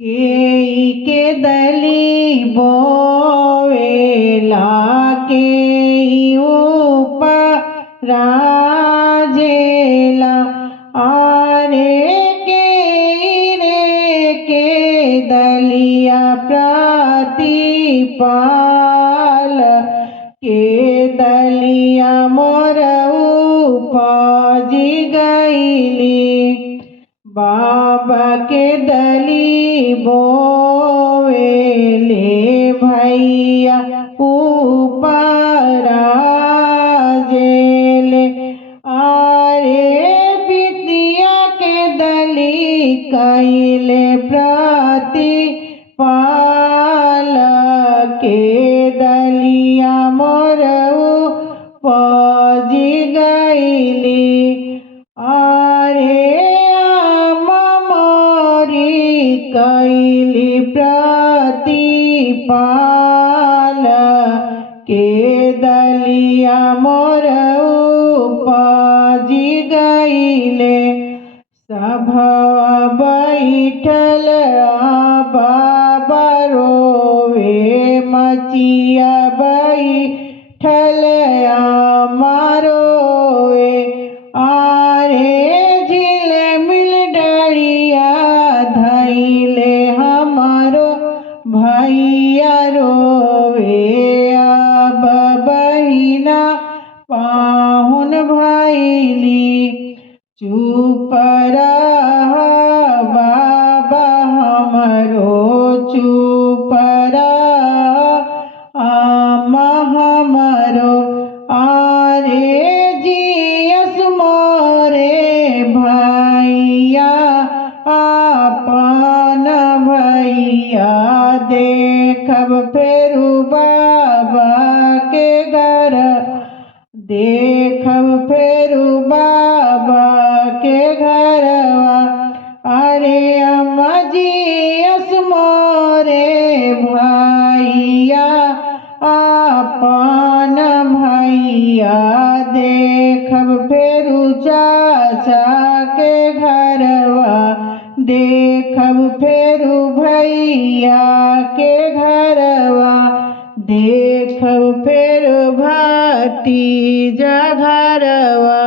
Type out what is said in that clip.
के दली बोवेला के उपराजेला आरे के दलिया प्रतिपाल के दलिया मोर उपजी गईली बाबा के दली बोवेले भैया उपराजेले आरे विद्या के दली कैले प्रतिपाल के दलिया मोर उपजी गईली आरे कैली प्रतिपाल के दलिया मोर उपजी गईले सभवा बैठल बाबा रोवे मचिया बैठल मारोवे आरे झिलमिल डरिया धैले हमारो भैया रोवे अब बहिना पाहुन भैली चुप रह बाबा हमरो चुप रह हमरो आरे जियस मोरे भैया आपन भैया देखब फेरू बाबा के घर देखब फेरू बाबा के घरवा अरे अम्मा जियस मोरे भैया आपन भैया देखब फेरू चाचा के घरवा देखब फेरू भैया के घरवा देखब फेरू भतीजा घरवा।